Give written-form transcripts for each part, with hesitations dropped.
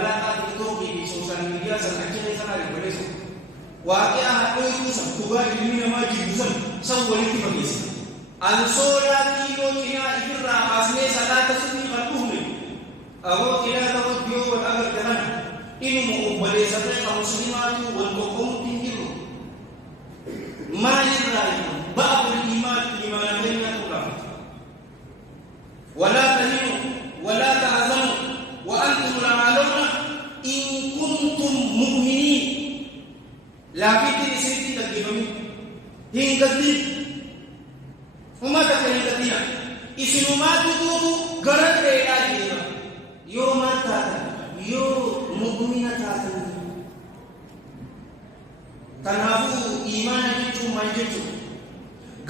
balaa TikTok fi social media san achiin sana ribale su waaqi'a hadhootu san dhugaa ilmi namaa jiru san walitti fageessa ansooraa kiiloo cinaa ifirraa kaasnee salaata sunii kan dhufne aboo qilaa ta'u yoo wal agartan inuma obboleessa ta'e kan muslimaatu wal qoqqoomutti hin jiru maalirraa ba'abul imaana keenya turaa ولا تهنوا ولا تحزنوا وأنتم الأعلون إن كنتم مؤمنين لا فيتني سيدي تكذبني هين كذب وما تكذبنا إسنو ما تدوم غرق رأينا يوم تاتن يوم مؤمنة تاتن تنافو إيمان جتو ما جتو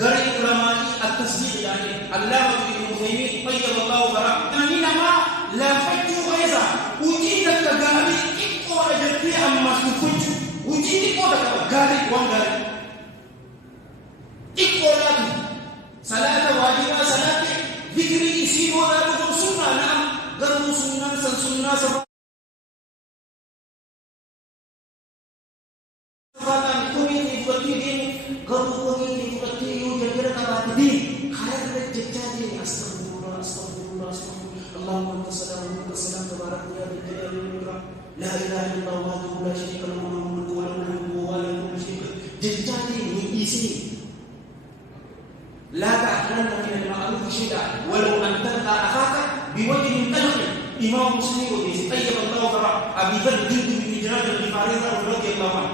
غرق علماء التصديق يعني الله المسلمين طيب الله ذرا إنما لا فجر غيظا وجيدك كغاري إقوى جدي أما سفج وجيدك كغاري وانغاري إقوى لك صلاة واجبة صلاة ذكري إسير ولا تقول سنة نعم قرموا سنة سنة فاتن كمين يفتيدين قرموا كمين يفتيدين يجبرك باتدين خير لك ججاجين أستغفر الله اللهم انت السلام ومنك السلام تبارك يا ذا الجلال والاكرام لا اله الا الله وحده لا شريك له له الملك وله الحمد وهو على كل شيء ججاجين من إيسي لا تعتمد من المعروف شيئا ولو ان تلقى اخاك بوجه طلق امام مسلم وبيسي طيب الله ذرا ابي ذر جند بن جناد الغفاري رضي الله عنه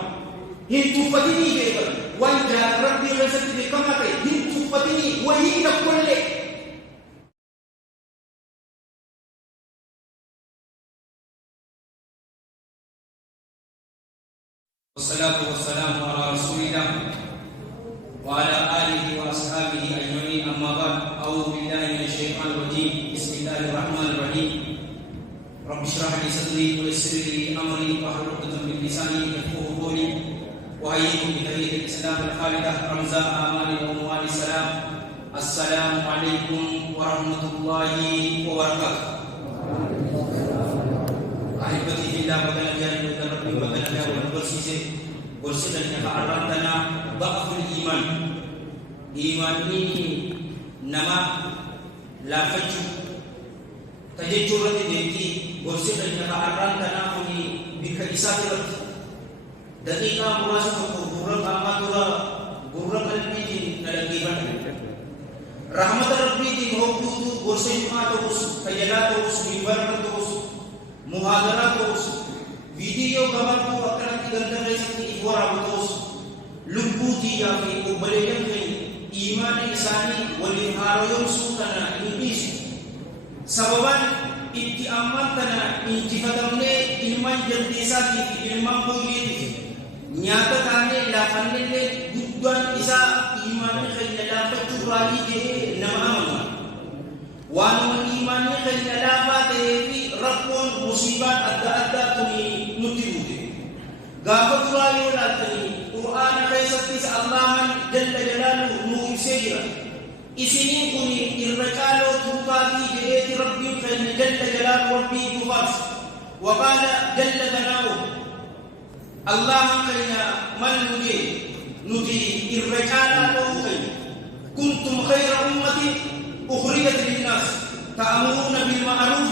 هي تفتني بيت وان جاء ربي ليست بكما هي تفتني وهي كل والصلاة والسلام على رسول الله وعلى آله وأصحابه أجمعين أما بعد أعوذ بالله من الشيطان الرجيم بسم الله الرحمن الرحيم رب اشرح لي صدري ويسر لي أمري واحلل عقدة من لساني يفقهوا قولي وأحييكم بتحية الإسلام الخالدة رمزاء آمال وأموال السلام السلام عليكم ورحمة الله وبركاته أحبتي في الله وكان جانب ربي وكان له والبرسيسي برسيسي فعرضنا ضعف الإيمان إيماني نما لا فجو تججرة ديتي برسيسي فعرضنا فني بك إساترة دقيقة مراسمة غرق أماتنا غرق قلبي نلقيبان رحمة ربي بحبوتو برسيسي ما تغس فيلا تغس مبارك تغس muhadarat terus video gambar ko akan diganda sa iwara terus lubuti ya fi ubaliyan kay iman isani wali harayon sutana ibis sababan itti amantana intifadamne ilman jaldisa fi ilman bugiti nyata tane lafanne guddan isa iman kay lafa turali je nama wan iman kay lafa te rakon musibat adda tuni nutibuti gafat rayo latani Quran kaisati sa Allah jalla jalaluhu mu'isira isinin kuni irrakalo tupati jeeti rabbi kan jalla jalaluhu rabbi tufas wa qala jalla jalaluhu Allah kayna man nuti irrakalo kai kuntum khayra ummatin ukhrijat lin-nas ta'muruna bil ma'ruf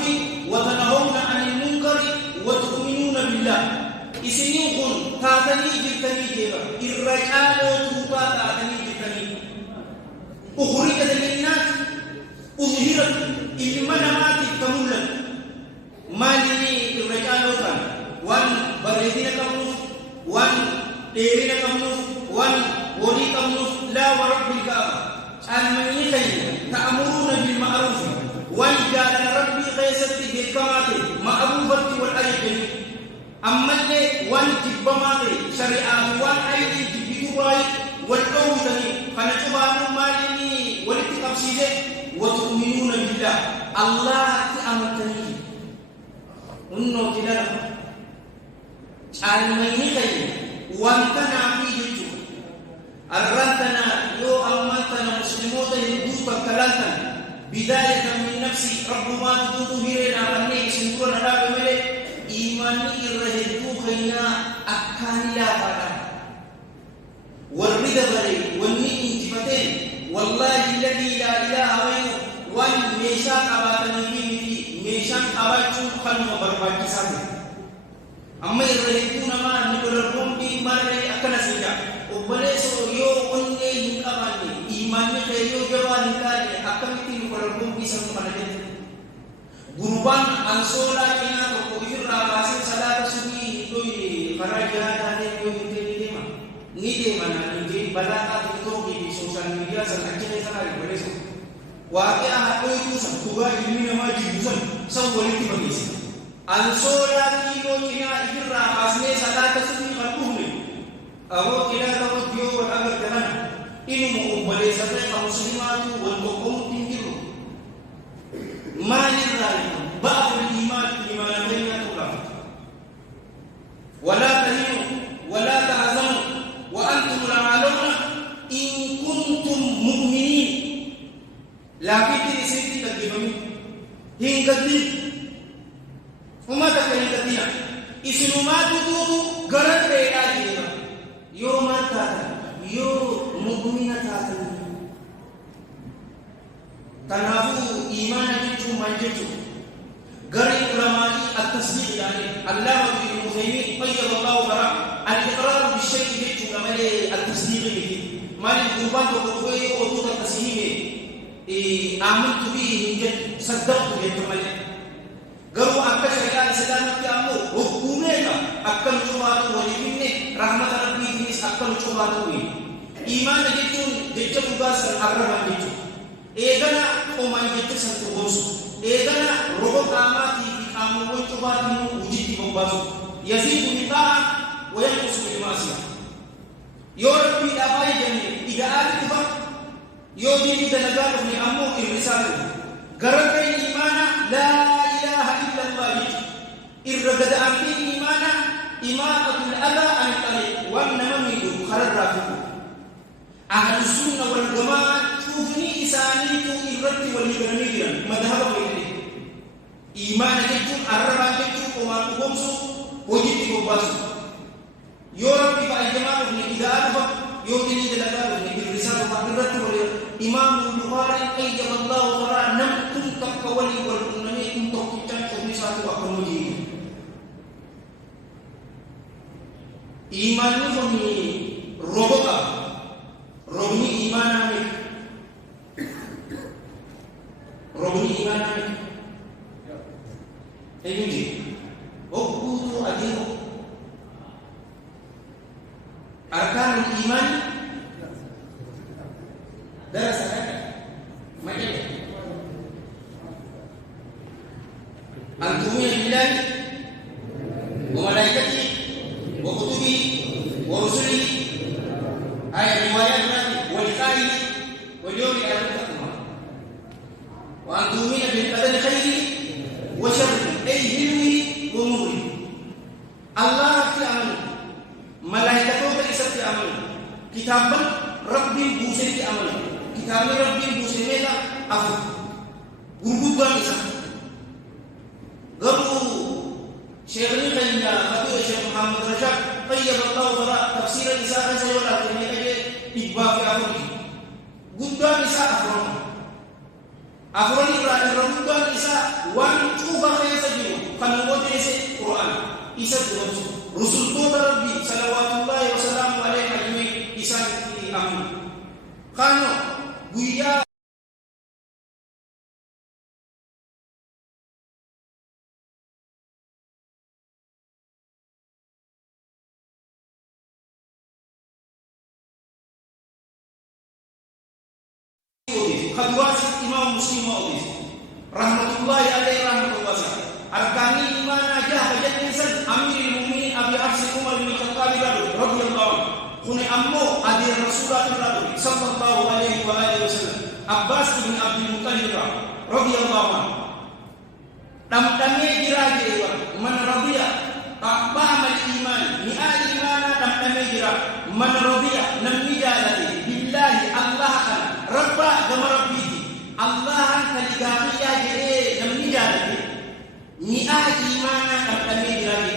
وتنهون عن المنكر وتؤمنون بالله إسنيكم تاتني جلتني جيبا الرجال توبا تاتني جلتني أخرجت للناس أظهرت المنامات كمولا مالني الرجال كان وان بردين كمنوف وان ديرين كمنوف وان ولي كمنوف لا ورب الكعبة المنيتين تأمرون بالمعروف وجعل ربي قيستي بكماته معروفة والأيدي أما اللي وانتب بماته شريعة والأيدي تبدوباي والأوزني فنتبعون مالني والتقبسيزي وتؤمنون بالله الله تأمتني أنه كده الميني خير وانتنا في جيتو الرنتنا يو أمتنا مسلموت يدوك كلالتنا بداية من نفسي رب ما تدوه هيرنا فني سنتون هذا بملك إيمان imanni irra hedduu keenya akkaan laafaadha. Warri dabare wanni injifateen wallaahi alladhii laa ilaaha ghayruhu waan meeshaa qabaatanii fi miti meeshaan qabaachuun kanuma barbaachisaa ta'e. Amma irra hedduu namaa ni dolarboombii marree akkana siidha. Obboleessoo yoo onnee hin qabaanne imaanni kee yoo jabaa hin taane akkamittiin dolarboombii sana kana jedhu. Gurbaan ansoolaa cinaa tokko ifirraa baasee salaata subii iddoo karaa jiraataatee yoo hin deema ni deema naan hin balaa tiktokii fi sooshaal miidiyaa sana achi keessa laali baleessu. Waaqee haadhoituu san dhugaa ilmi namaa jibbu san walitti fageessa. Ansoolaa kiiloo cinaa ifirraa baasnee salaata subii kan dhufne aboo cinaa ta'utti yoo wal agarta kana inuma obboleessa ta'e kan musliimaatu wal qoqqoomutti hin jiru. مال الرائع بعض الإيمان لما بين الأطراف ولا تهنوا ولا تحزنوا وأنتم الأعلون إن كنتم مؤمنين لا فكر سيدي تجيبني هين كذب وما تكلم كذب إسلو ما تدور غرق بيلاجي يوم تاتا يوم مؤمنة تاتا تنافو إيمان جيتو من جيتو غير علماء التصديق يعني علامة ابن تيمية طيب الله وراه الإقرار بالشيء جيتو كما التصديق به ما القربان وقوي وقوة التسليم آمنت به من جد صدقت جيتو مالي غير أكا شريعة سلامة أمو حكومة أكل شواتو ولمنه رحمة ربي فيس أكل شواتو إيمان جيتو جيتو بغاسر أقرب جيتو eegana oman jette santu gosu eegana robo kamati fi kamu wonto batu ujitti bombasu yazidu bi ta'a wa yanqusu bil ma'siyah yo rabbi da bai janne idaati kuba yo dini da nagaru ni ammo irrisalu garaka imana la ilaha illa allah irragada ambi imana imaqatul adha an tariq wa namidu kharrafu ahlus sunnah wal jamaah شوفني إسانيتو إرتي والنجرميرا مذهب بيني إيمان جتون أربع جتون وما تقومسو وجدتي بباسو يورب بقى الجماعة ابن إذا أرفع يوتني دلقاء ابن بالرسالة فأقررت ولي إمام البخاري أيجب الله وراء نم كن تقوالي والأنمي كن تقوتان شبنسات وأقرمجي إيمان نفهمي ربطة ربني إيمان عمي ربني إيمانا أيوني أقول أديه أركان الإيمان درس هذا ما جاء أن تؤمن بالله وملائكته وكتبه ورسله آية روايات ولقائه واليوم الآخر وأن تؤمن بالقدر خيره وشره أي حلوه ومره الله في أمن ملائكته ليست في أمن كتاب رب بوسي في أمن كتاب رب بوسي ماذا أفضل غربوط بامسا غربو شيخني خينا خطوة الشيخ محمد رشاد طيب الله وراء تفسير الإساءة سيولا كمية إقباء في أفضل غربوط بامسا أفضل أفراد الرمضان إسا وان شوفا خيسا جيو خنوات إسا قرآن إسا جرمس رسول طوط ربي صلوات الله وسلام عليه أجمعين إسا أمين خانو بويا خدوات إمام مسلم وأوديس رحمة الله عليه رحمة الله أركان الإيمان جاه جنسا أمير المؤمنين أبي حفص عمر بن الخطاب رضي الله عنه هنا أمو أدي رسول الله صلى الله عليه وآله وسلم عباس بن عبد المطلب رضي الله عنه تمتمي جراجي من رضي أقام الإيمان نئا الإيمان تمتمي جراجي من رضي نمي جالتي بالله الله ربا كما ربيتي الله كالجامية جري نمي جالتي نئا إيمانا تمتمي جراجي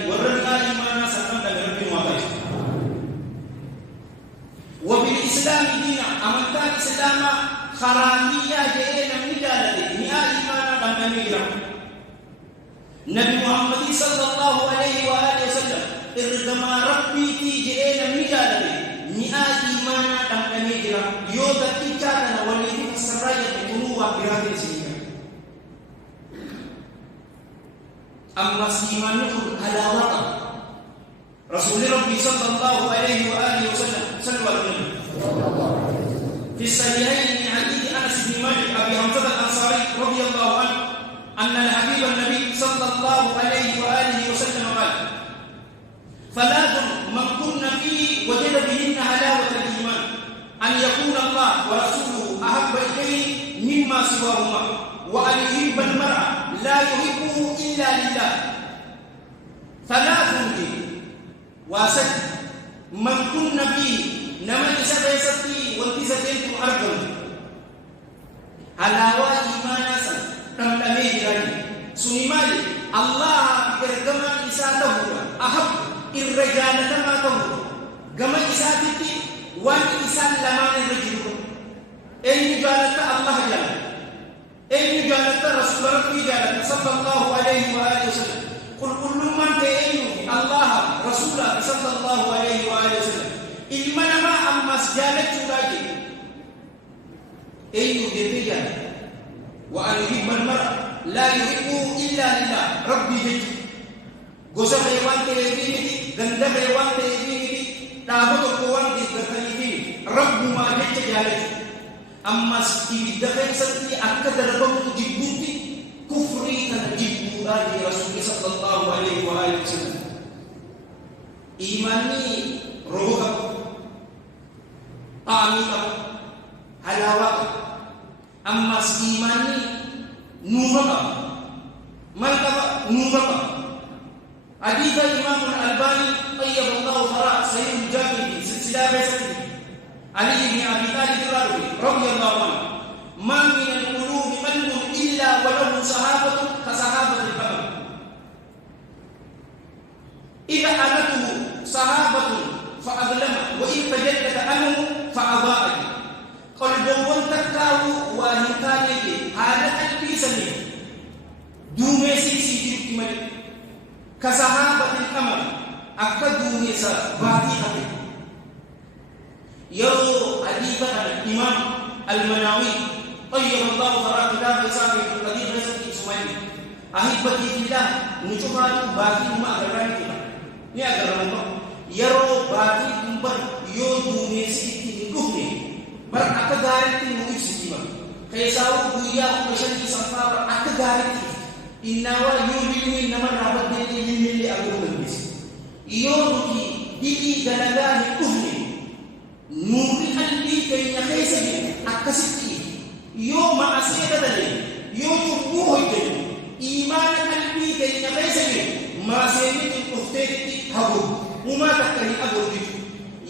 خرامية جئنا مجالة نيا إيمانا دم مجرم نبي محمد صلى الله عليه وآله وسلم إرغما ربي تيجئنا مجالة نيا إيمانا دم مجرم يودا تيجانا وليد السرايا بقلوة برادة سيئة أما سيمان نقول على وطن رسول ربي صلى الله عليه وآله وسلم صلى الله عليه وسلم في الصحيحين من حديث أنس بن مالك أبي حمزة الأنصاري رضي الله عنه أن الحبيب النبي صلى الله عليه وآله وسلم قال ثلاث من كن فيه وجد بهن حلاوة الإيمان أن يكون الله ورسوله أحب إليه مما سواهما وأن يحب المرء لا يحبه إلا لله ثلاث واسد من كن فيه نمن سبيستي والتزتين أرجو حلاوة إيمانا سن تمتمي جراني سنمالي الله بكرجما إساته أحب الرجال ما تهو جما إساتي وان إسان لمان الرجل أي جالت الله جل أي جالت رسول ربي جالت صلى الله عليه وآله وسلم قل كل من تأينه الله رسوله صلى الله عليه وآله وسلم إلمنا ما أمس جالت تلاقي أينه جبيا وأن يحب المرء لا يحبه إلا لله ربي جل غسل حيوان تأينه ganda hewan ini tahu tuan di terkini Rabb ma hece jale amma idakan santi akka darabam jibuti kufri tan jibu dari Rasul sallallahu alaihi wa alihi wasallam imani roha amika halawa amma imani nuraka mantaba nuraka حديث الإمام الألباني طيب الله ثراه سيد الجامع سلسلة بيسته علي بن أبي طالب رضي الله عنه ما من القلوب قلب إلا وله صحابة كصحابة البدر إذا أنته صحابة فأظلم وإن تجدد عنه فأضاء قلب وانتكاه وهنكانه هذا قلبي سمين دومي سيسي جبت كصحابة الأمر أكدوا نساء باطئة يرو حديث الإمام المناوي طيب الله ثراه كتاب صاحب القدير رزق إسماعيل أحبتي في الله نشوفها باطئ ما أدراني ni agar Allah yaro baati umbar yo dume siti duhne bar aka garanti mu isima kaysawu buya ko shani safara aka garanti inna wa yuminu namar rabbi lilli agul bis yo duki dili galagani duhne nuri qalbi kayna kaysabi akasiti yo ma asida dale yo tubu hoyde iman qalbi kayna kaysabi ma seyni ufteti habu uma takari agodi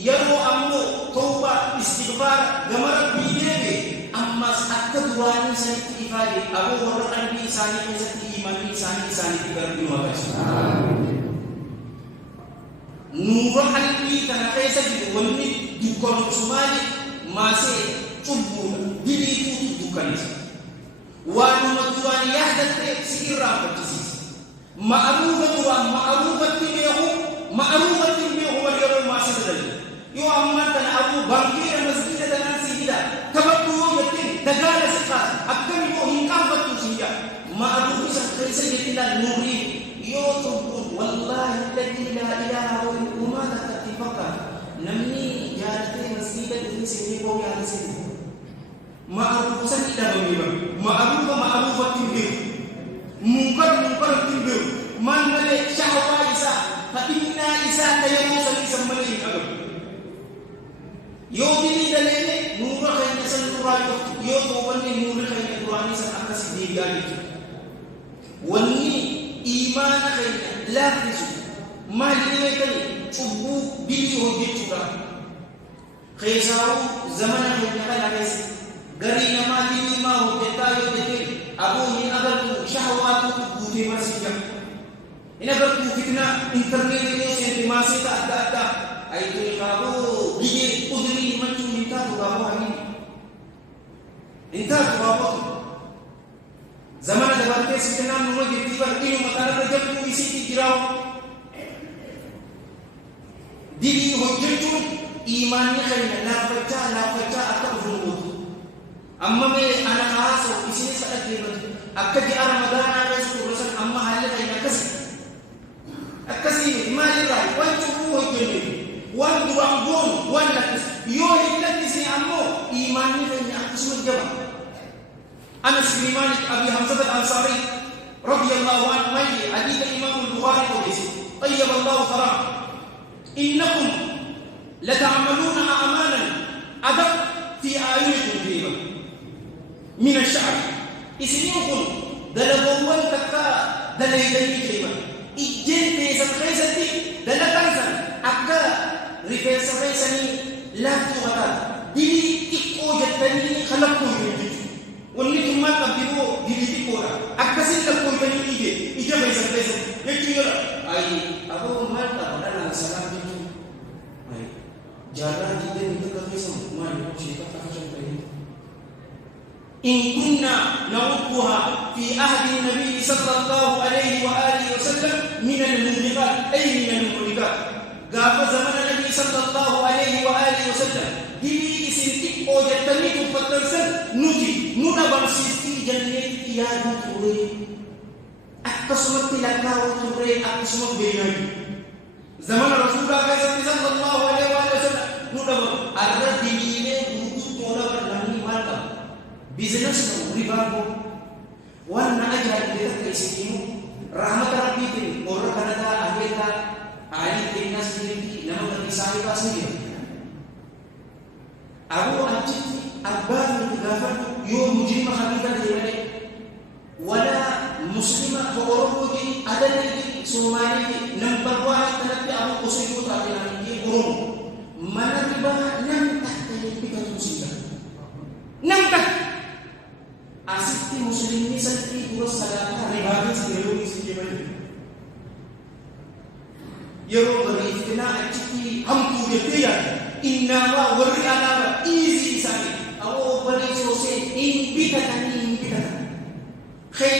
yaro ammo tauba istighfar gamar bidebe amma akadwani santi ifade abu war qalbi sani santi iman sani tigar bima bas nuru qalbi kana kaisa di wonni dukon sumali mase tubu dili tu dukan wa nutuani yahdat sirra batisi ma'rufatu wa ma'rufatu bihi huwa al-yawm al-masdar yo amma tan abu bakir masjid dan sihida kabatu yatin dagala sifa akam yo hinkafatu siya ma'ruf sayyidina nuri yo tubun wallahi alladhi la ilaha illa huwa tatifaka namni jarate masjid dan sihida ko ya sihida ma'ruf sayyidina nuri ma'rufatu bihi munkar timbir man male syahwa isa fa inna isa tayamu salisa male agam yo dili dalene nura khayna san qur'an yo to wanni nura khayna qur'an san akas digali wanni iman khayna la fisu ma dili kali tubu bili ho ditura khaysaw zaman khayna kala gas gari nama dili ma ho detayo detail abu ni agar syahwat budi masih ini agar fitna internet ini yang masih tak ada itu. Itu kamu gigi udri mencuri minta tu kamu ini انتهت رابطه زمان دبرتي سيدنا نمجد تبر إنه مكان رجل يسيتي جراو دي هجتو إيماني خينا لا فتا أكبر الموت أما مي أنا خاصة إسني سأكلمت أكدي رمضان رسول رسول أما هل خينا أكسي ما لراي وانتو هجتو وان دوانبون وان لكس يولي لكسي أمو إيماني خينا أكسو الجبل أنس بن مالك أبي حمزة الأنصاري رضي الله عنه مجي حديث الإمام البخاري وغيره طيب الله ثراه إنكم لتعملون أعمالا أدق في أعينكم فيها من الشعر إسنيكم دلبوان تكا دليدني كيما إجين تيسا خيسا دلقايسا أكا رفيسا خيساني لا تغطى دي تكو جتني خلقو يجي وني ما تبيو دي كورا أكاسين لكو يجي إجا خيسا يجي يلا أي أبو مالك أنا سلام بيجي أي جارا جدا نتكلم خيسا ما يمشي كافشون تاني إن كنا نعدها في عهد النبي صلى الله عليه وآله وسلم من الموبقات أي من الموبقات قام زمن النبي صلى الله عليه وآله وسلم دي سنتك أو جتني تفترسل نجي ننبر سيستي جنة يا دكتوري أكسمت لكاو توري أكسمت بيني زمن رسول الله صلى الله عليه وآله وسلم ننبر أرد دينه وجود تورا لاني ماتا بزنس ريبابو وانا أجهد لذلك يسكينو رحمة ربي تني ورى كندا أهلها علي تنيا سيدي لما تنساني باسمي أبو أجد أكبر متغافر يوم مجرم خبيثا ديواني ولا مسلمة فأوروبي أدنى سومالي نمبر واحد تنبي أبو قصيبو تابلاني قرون من ربا نم تحت يبقى مسلمة نم تحت أسيتي مسلمي سنتي قرص سلاطة رباقين سيروني سيكيباني يرو غريفتنا أجتي هم توجدتيا إنما وري على إيزي سامي أو بني سوسي إن بيتا خير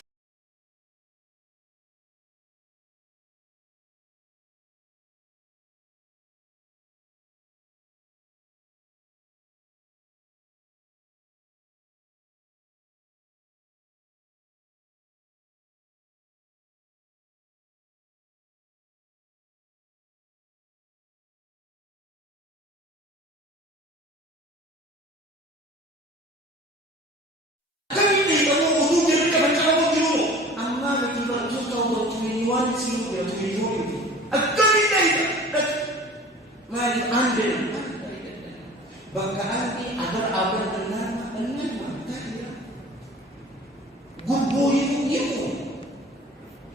Bangkaan agar agar tenang gubo itu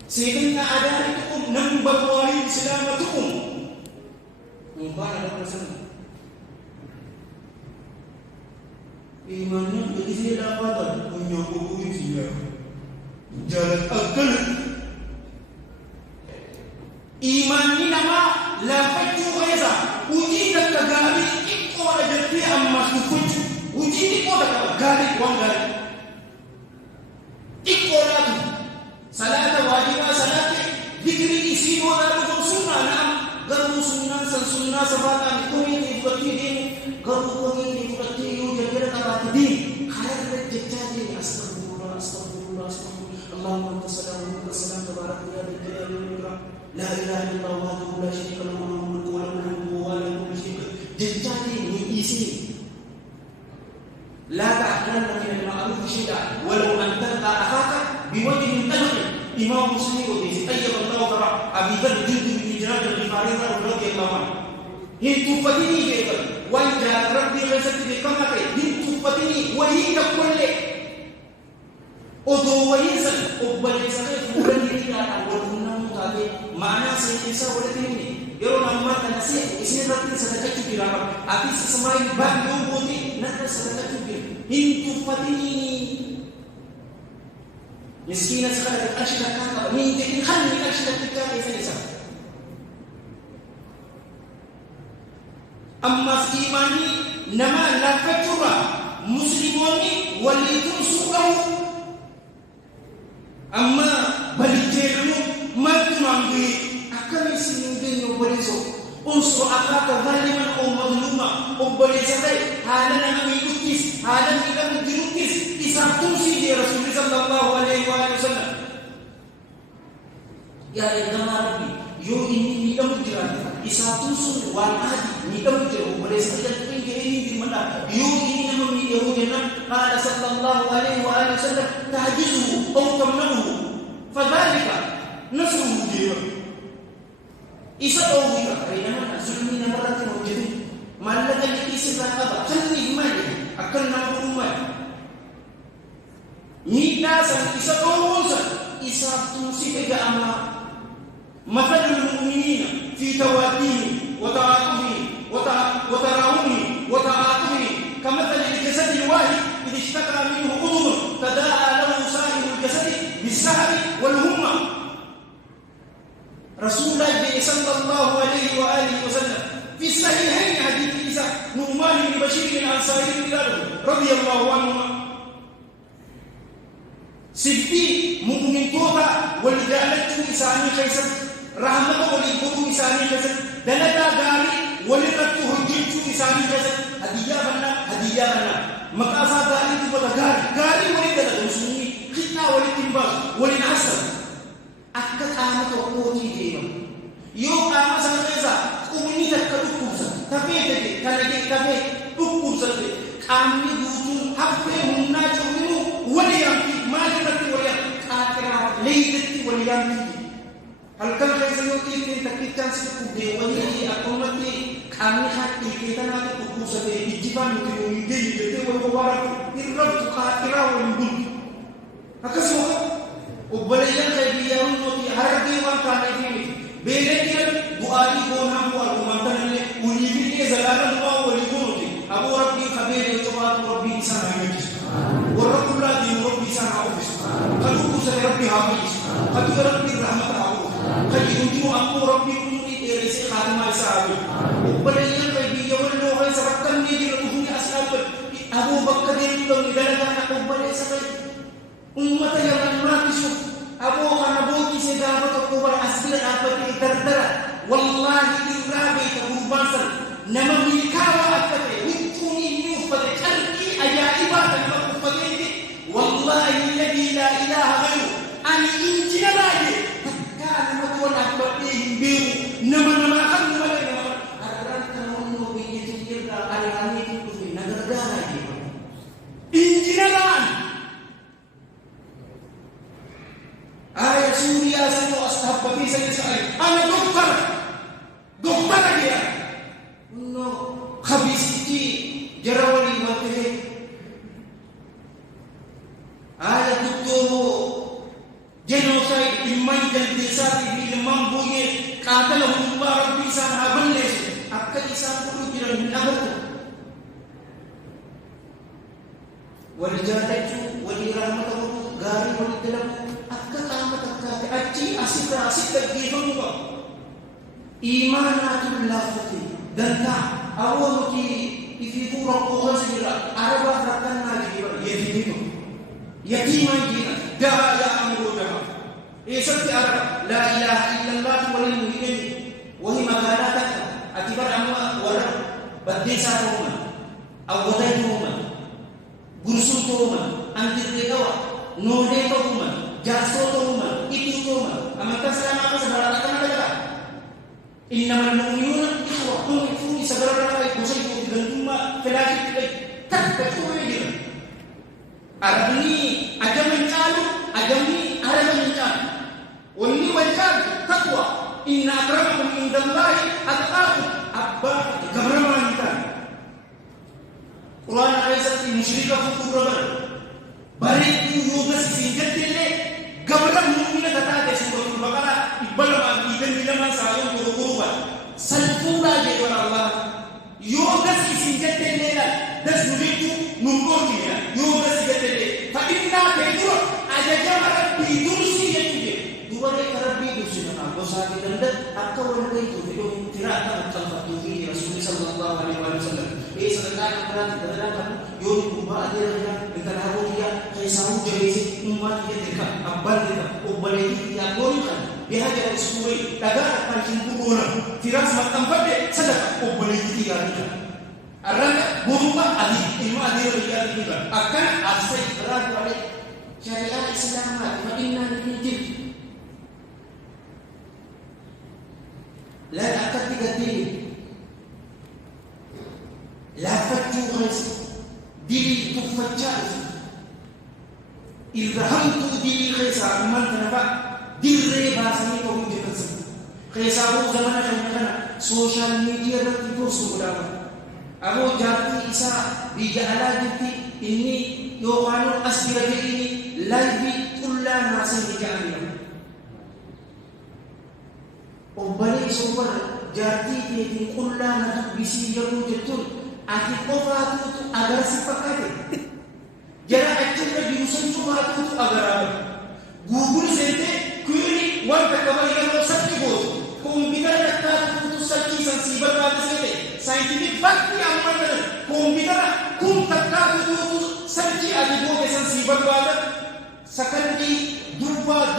sehingga ada itu nambawari selamatukum mungkin ada perasaan imannya jadi saya dapat punya buku dia jalan akal iman ini nama lapat juga uji dan kegari iko ada jadi amma sukut uji iko ada kegari wanggar iko lagi salat wajib salat dikri isi ada sunnah nam garu sunnah san sunnah sabatan kumi dibutidin garu kumi dibutidu jaga kata din khair jadi astagfirullah astagfirullah astagfirullah Allahumma sallallahu alaihi wasallam tabarak ya billahi la ilaha illallah wahdahu la syarika lahu lahul mulku wa lahul hamdu wa lahu kullu syai'in jadi ni isi la ta'lamu min al-ma'ruf shay'an walau an talqa akhaka biwajhin talq imam muslim wa bi tayyib Allah tara abi dhar jidd bi ijrad al-farid radhiyallahu anhu hintu fatini ke wa ja rabbi ghasati bi kamate hintu fatini wa hinda kulli odo wa insan ubali sakay fulan dikira wa kunna mutabi mana sisa wala tini yoro namma tanasi isini ratin sadaka cubi rapat ati sesemai bandung putih nata sadaka cubi hintu fatini miskina sekali ashida kata minti khanni ashida kita isa amma imani nama la fatura muslimoni walitumsuqahu amma baliteelu mantumambi akami siningeno boliso unsur akaka zaliman aw mazluma obboleessatay haalan ami dukkis haalan ikam dirukkis isabtum si rasulullah sallallahu alaihi wasallam ya ilma rabbi yo inni idam jirata isabtum sun wal adi ni dam jiro obboleessatay tinge ini di mana yo inni namni yahudina qala sallallahu alaihi wasallam tahjizu aw tamnahu fadhalika nasruhu jiwa isa tawhid ayana zulmi na marati mawjud malaka likisi rakaba khalli mali akan na ummat ni dasan isa tawhid isa tusi ga amma mathalul mu'minina fi tawadihim wa ta'atufihim wa tarahumihim wa ta'atufihim kamathali al-jasad al-wahid idha ishtaka minhu udhun tada'a lahu sa'irul jasad bis-sahri wal-humma Rasulullah sallallahu alaihi wa alihi wasallam fi sahihain hadits Isa Nu'man bin Bashir al-Ansari radhiyallahu anhu Sibti mu'min toba wal jalatu isani kaysan rahmatu wal budu isani kaysan dalada gari wal ratu hujjatu isani kaysan hadiyana makasa gari tu gari wal dalada sunni khita wal timbal wal asr akka qaama tokko tiideema yoo qaama sana keessa qubni takka dhukkubsa tafee kalaqee dhukkubsate qaamni guutuun haffee humnaa ciminu waliyaamti maalirratti waliyaam qaaqiraa leeydatti waliyaamti halkan keessa yoo xiiqeen takkichaan si dhukkubdee walii akkumatti qaamni haqqii keetanaati dhukkubsate ijjifaan nuti nuyi geenye jettee wal bobaaratu irrattu qaaqiraa waliin bulti akkasuma obboleeyyan kaybiyyaan nuti harbii waan taaneefi beeletiyan bu'aadii boonaan bu'aa dhumantanillee uliifiillee zalaalan bu'aa walii goonuti aboo rabbii kabeelee cobaatu rabbii isaan haa eebbisu warra qullaatiin rabbii isaan haa uffisu kan dhukkubsate rabbii haa fayyisu kan du'a rabbii rahmata haa uufu kan hundinuu ammoo rabbii hundinii dheeresee haatimaa isaa haa beeku obboleeyyan kaybiyya walloo keessa rakkannee jira dhufuni as dhaabbatu aboo bakka deemuu dhabni dalagaan obboleessa fayyadu ummata yaman maatisu aboo kana bookise gaafa tokko bara asbira dhaabbate dardara wallaahi irraa beeka gurbaan nama milkaawaa akka ta'e huccuun inni uffate carqii ajaa'ibaa kan nama uffateeti wallaahi alladii laa ilaaha ghayru ani injina baay'ee takkaa namatti wal dhaabbadhee hin beeku namaa kan malee nama arraan kana onnoo biyyeetu irraa ari'ameetu dhufe na gargaaraa jeema injina ba'an Ayah Suria satu ashab bagi saya anak dokter dia no khabisiti jarawali mate ayah dokter genocide imai dan desa di mambuye katala mubarak bisa habanle akka isa puru bilang nahu wal jadatu wal rahmatu gari wal dalam achi asik kegiatan kok imanatul lafati danta awal ki ifiku rokok segera araba rakan lagi yatim jina daa ya amru daa isati arab la ilaha illallah walil mu'minin wa hi magalata atibar amma wara badisa roma awadai roma gursu roma antir dewa node roma jaso roma itu roma amata selama sebarang akan ada innamal mu'minuna ikhwatun fi sebarang ay kusay ko gantuma felaki tak betul dia arni ajam mencalu ajami arab mencalu wanni wajal taqwa inna akramakum indallahi atqakum abba gabraman tan Quran ayat musyrikah kubra bari yugas singatille gabran mu'mina kata de suratul baqarah ibala ma idan ilaman sayun kuruba salfura je Allah yugas singatille das nujitu nungorni yugas singatille fa inna taydur ajaja rabbi dursi yanje duwale rabbi dursi na ko sa kitanda akka wala itu video tirata al-fatuhi rasul sallallahu alaihi wasallam sallallahu alaihi wasallam بعد ذلك إن الهوى كيساو جريسي أمات يدك أبالك أبالك يا قولك بهذا الأسبوع تجارب كان تقولنا في رأس مكان فرد صدق أبالك يا رجال أرانا بروما أدي إما أدي رجال أكان أسير رجال عليه syariat Islam fa inna nujib la akatigatin la fatu khas diri tufajjal ilhamtu diri khasa man tanfa dirre basani ko mujibas khasa bu zamana kana social media ratti postu budama abo jati isa bijala jiti ini yo anu aspirasi ini lagi kulla masih dijamin. Ombali super jati di kulla nak bisi yang betul. Akhir kofa itu agar sipakai. Jara akhirnya diusun cuma itu agar apa? Google sente kuni warga kabar yang sakti bos. Komputer kata itu sakti sensitif pada sente. Scientific fact yang mana? Komputer kum kata itu sakti ada dua sensitif pada sakandi dua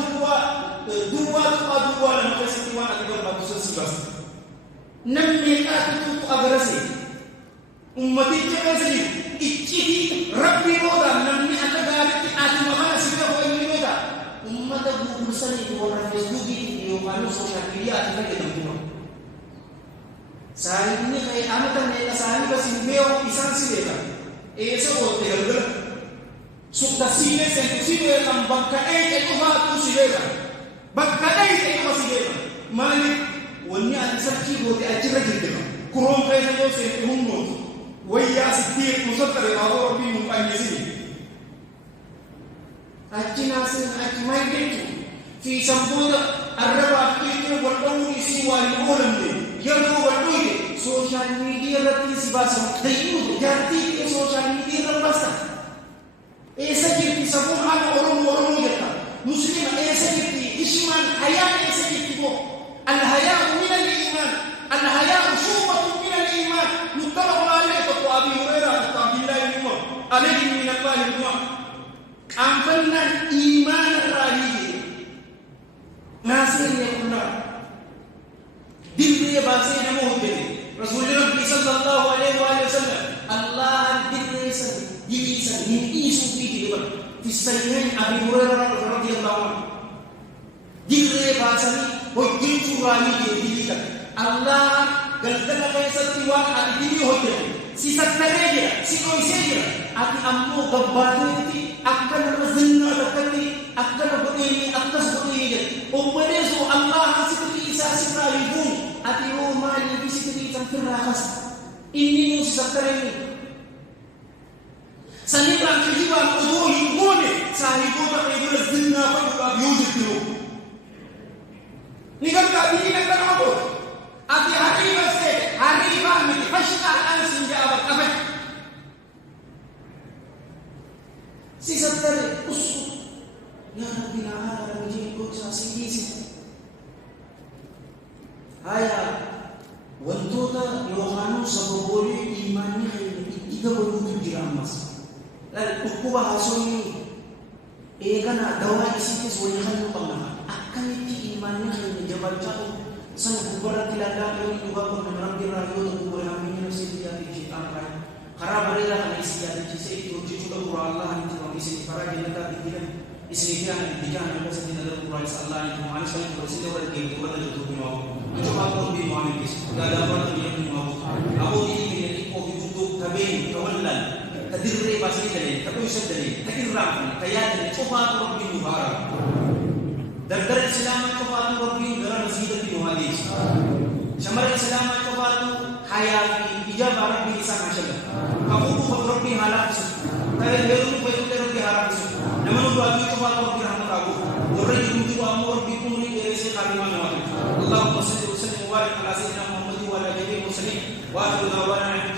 dalam peristiwa akibat batu sesibas. Mereka itu agarasi. Umat itu kan sendiri. Ichi Rabbi boda namni agagari ati mahana sila ko ini boda. Umat itu bersani itu orang Facebook itu yo kanu sosial media ati lagi tempuh. Saat ini kayak amatan mereka saat ini masih meo isan sila. Eso ko tegal. Sukta sile sentusiwe ang bagkaay kayo hatu silera. Bagkaay kayo silera. Mali wanya at sarki bote ajira jidda. Kurong kayo na yo sa humot. Waya sitir musatare bawo bi mum panyesi. Ajina sin ajmai dentu. Fi sambuda arraba kitu waldawu isiwa ulam de. Yalo walduide social media lati sibasa. Dayu jati social media lambasta. Esa jirti sabun ala orang jata muslim esa jirti isman haya esa jirti ko al haya min al iman al haya shubatu min al iman nutala alayhi wa abi hurairah Abdullah bin Umar alayhi min Allah Umar amfanna iman rahi nasir ya kunna dilbe base na mo hode rasulullah sallallahu alaihi wa sallam Allah dilbe sa disa min isu في السيئين أبي هريرة رضي الله عنه ديري باسني وجيت رامي ديريك الله قلت لك يا ستي واحد ديري هوتي سيستريجي سيكويسيجي أتي أمو قبادتي أكل رزنا لكني أكل بقيني أكتس بقيني أمريزو الله سيكري إسا سيكرا يبون أتي هو مالي بسيكري تنفر راحس إني سيستريجي Sanibang kejiwa uduhi ngone sahibu ba ibul zinna fa yujidu ni kan ka bini kan apa ati hari baste hari fahmi fashqa an sinjaba kafa si satare usu ya rabbi la ala wajhi ko sa singisi aya wantoda yohanu saboboli imani iga bodu diramas lalu ukuba hasoni ekana dawa isike soni khanu pamna akan ti imannya khani jabal jatuh san kubara tilada ko juga ko namang dirayo to kubara hamin no siya ti jitan rai khara barila khani siya ti se to jitu ko Allah ni to isi para jinata dikiran isriya ni dijan ko sa dinala ko Allah ni to manis ko sila wala ke ko wala to mo to ba ko bi mo ni kis dada ba ni mo ako ni ko bitu tabe tawallan تدري باسي دليل تقوي شد دليل تكرام كيان صفات ربي مبارك در الاسلام صفات ربي غير مزيد في حديث شمر الاسلام صفات حياه اجابه ربي سما شد كفوف ربي حالات كاي غير بيت ربي حالات نمن ربي صفات ربي رحمه الله وري يمدي امر ربي كوني جيسي خادم الله اللهم صل وسلم وبارك على سيدنا محمد وعلى اله وصحبه واخر دعوانا